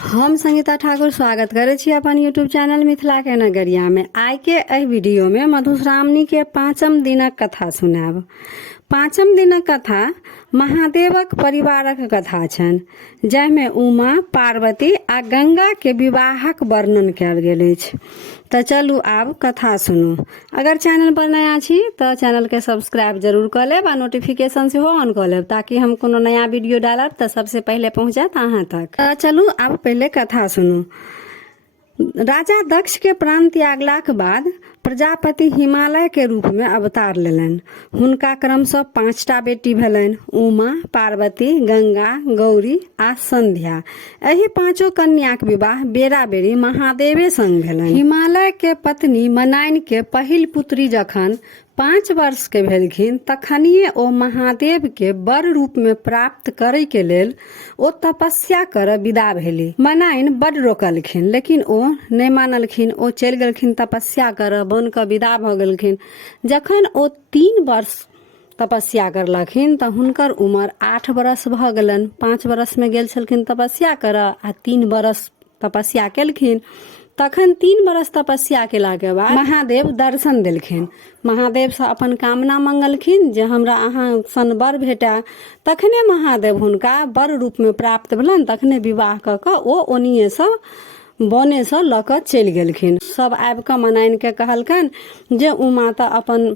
हम संगीता ठाकुर स्वागत करे छी अपन यूट्यूब चैनल मिथिला के नगरिया में। आइ के एहि वीडियो में मधुश्रावणी के पाँचम दिनक कथा सुनाब। पाँचम दिनक कथा महादेवक परिवारक कथा छनि, जाहिमे उमा, पार्वती आ गंगा के विवाहक वर्णन कयल गेल अछि। तो चलू आब कथा सुनू। अगर चैनल पर नया छी तो चैनल के सब्सक्राइब जरूर कर लेब आ नोटिफिकेशन से ऑन कर लेब, ताकि हम कोनो नया वीडियो डालब तो सबसे पहले पहुंचत अहाँ तक। तो चलू आब पहले कथा सुनू। राजा दक्ष के प्राण त्यागलाक बाद प्रजापति हिमालय के रूप में अवतार लेलनि। हुनका क्रमशः 5टा बेटी भेलनि: उमा, पार्वती, गंगा, गौरी आ संध्या। एहि 5 कन्याक विवाह बेरा बेरी महादेवे संग भेलनि। हिमालय के पत्नी मनाइन के पहिल पुत्री जखन 5 वर्ष के भेलखिन, तखनिए ओ महादेव के वर रूप में प्राप्त करे के लेल ओ तपस्या कर विदा भेली। मनाइन बड रोकलखिन, लेकिन ओ नहीं मानलखिन। ओ चल गेलखिन तपस्या कर, बन के विदा भ गेलखिन। जखन ओ 3 वर्ष तपस्या करलखिन त हुनकर उम्र 8 वर्ष भ गेलनि। 5 वर्ष में गेल छलखिन तपस्या कर आ 3 वर्ष तपस्या केलखिन। तखन 3 वर्ष तपस्या केला के बाद महादेव दर्शन देलखिन। महादेव से अपन कामना मंगलखिन जे हमरा अहाँ सन बर भेटा। तखने महादेव हुनका बर रूप में प्राप्त भेलनि। तखने विवाह क के ओ ओनिए से बने से ल के चलि गेलखिन। सब आबि के मनाइन के कहलखिन जे उमा त अपन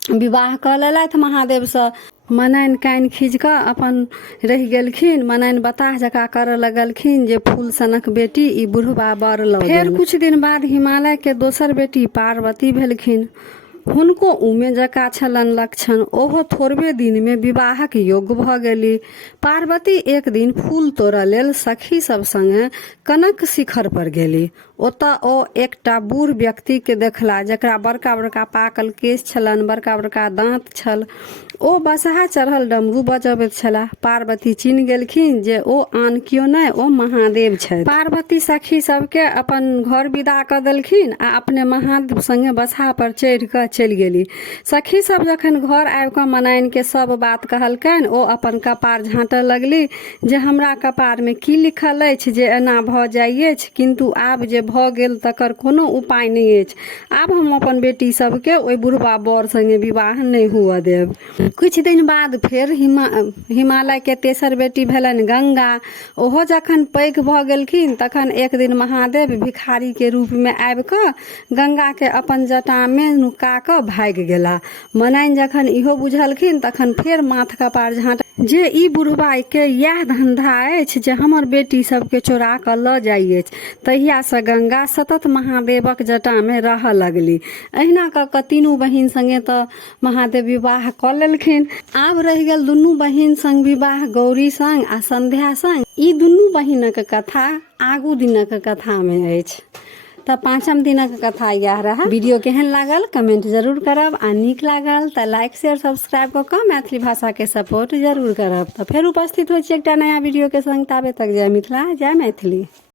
विवाह क लेलथि महादेव से। मनाइन कान खींच के अपन रह गेलखिन। मनाइन बताह जका कर लगलखिन जे फूल सनक बेटी ई बुढ़बा बर ल। फिर कुछ दिन बाद हिमालय के दोसर बेटी पार्वती भेलखिन। हुनको उमे जका छलन लक्षण। ओहो थोड़बे दिन में विवाहक योग्य भ गेली। पार्वती एक दिन फूल तोड़ऽ लेल सखी सब संगे कनक शिखर पर गेली। ओतऽ ओ एकटा बूढ़ व्यक्ति के देखला, जकरा बड़का बड़का पाकल केश छलन, बड़का बड़का दांत छल। ओ बसहा चढ़ल डमरू बजबैत छला। पार्वती चिन्ह गेलखिन जे ओ आन कियो नहि, ओ महादेव छथि। पार्वती सखी सबके अपन घर विदा क देलखिन आ अपने महादेव संगे बसहा पर चढ़ के चलि गेली। सखी सब जखन घर आबि के मनाइन के सब बात कहलकनि, ओ अपन कपार झाँटऽ लगली जे हमरा कपार में की लिखल अछि जे एना भ जाइ अछि, किंतु आब जे भ गेल तकर कोनो उपाय नहीं अछि। आब हम अपन बेटी सबके ओइ बुढ़बा बर संगे विवाह नहीं हुआ देब। कुछ दिन बाद फिर हिमालय के तेसर बेटी भेलनि गंगा। ओहो जखन पैघ भ गेलखिन, तखन एक दिन महादेव भिखारी के रूप में आबि के गंगा के अपन जटा में नुका के भाग गेला। मनाइन जखन इहो बुझलखिन, तखन फिर माथ कपार झाँट जे ई बुढ़बा के यह धंधा अछि जे हमर बेटी सबके चोरा के ल जाइ अछि। तहिया से गंगा सतत महादेवक जटा में रह लगली। अहिना क के तीनू बहिन संगे त महादेव विवाह क लेलखिन। आब रह गेल दुनू बहिन संग विवाह, गौरी संग आ संध्या संग। ई दुनू बहिनक कथा आगू दिनक कथा में अछि। त 5म दिनक कथा यह रहा। वीडियो केहन लागल कमेंट जरूर करब आ नीक लागल त लाइक शेयर सब्सक्राइब क के मैथिली भाषा के सपोर्ट जरूर करब। त फिर उपस्थित होइ छी एकटा नया वीडियो के संग। ताबे तक जय मिथिला, जय मैथिली।